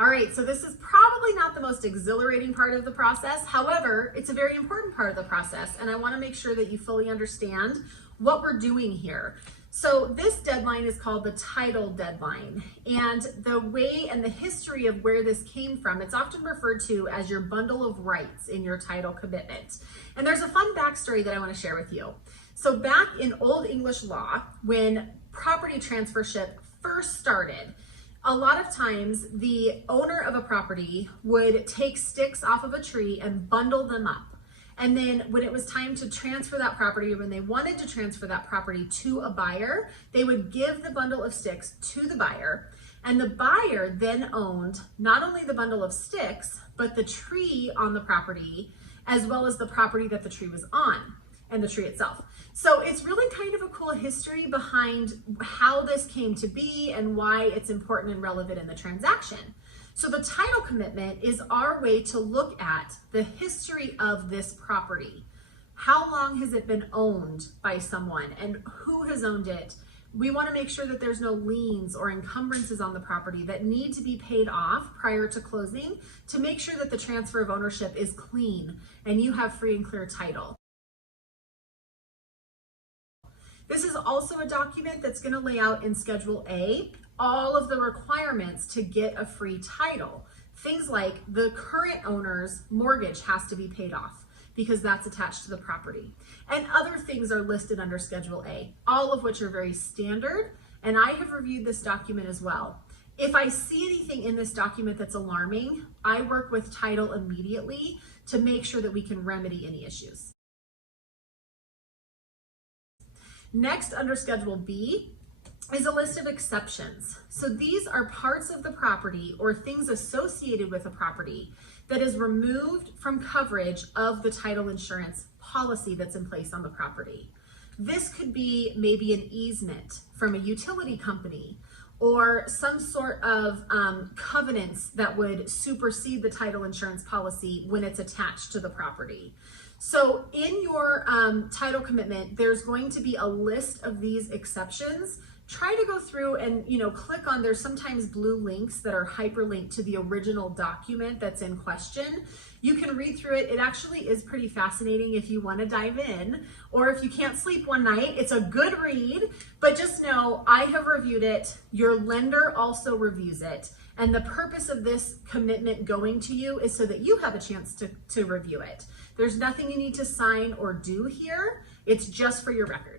All right, so this is probably not the most exhilarating part of the process. However, it's a very important part of the process, and I want to make sure that you fully understand what we're doing here. So this deadline is called the title deadline, and the way and the history of where this came from, it's often referred to as your bundle of rights in your title commitment. And there's a fun backstory that I want to share with you. So back in Old English law, when property transfership first started, a lot of times the owner of a property would take sticks off of a tree and bundle them up. And then when it was time to transfer that property, or when they wanted to transfer that property to a buyer, they would give the bundle of sticks to the buyer. And the buyer then owned not only the bundle of sticks, but the tree on the property, as well as the property that the tree was on, and the tree itself. So it's really kind of a cool history behind how this came to be and why it's important and relevant in the transaction. So the title commitment is our way to look at the history of this property. How long has it been owned by someone and who has owned it? We want to make sure that there's no liens or encumbrances on the property that need to be paid off prior to closing to make sure that the transfer of ownership is clean and you have free and clear title. This is also a document that's going to lay out in Schedule A all of the requirements to get a free title. Things like the current owner's mortgage has to be paid off because that's attached to the property. And other things are listed under Schedule A, all of which are very standard, and I have reviewed this document as well. If I see anything in this document that's alarming, I work with title immediately to make sure that we can remedy any issues. Next, under Schedule B, is a list of exceptions. So these are parts of the property or things associated with a property that is removed from coverage of the title insurance policy that's in place on the property. This could be maybe an easement from a utility company or some sort of covenants that would supersede the title insurance policy when it's attached to the property. So in your title commitment, there's going to be a list of these exceptions. Try to go through and click on, there's sometimes blue links that are hyperlinked to the original document that's in question. You can read through it. It actually is pretty fascinating if you want to dive in, or if you can't sleep one night, it's a good read, but just know I have reviewed it. Your lender also reviews it. And the purpose of this commitment going to you is so that you have a chance to review it. There's nothing you need to sign or do here. It's just for your record.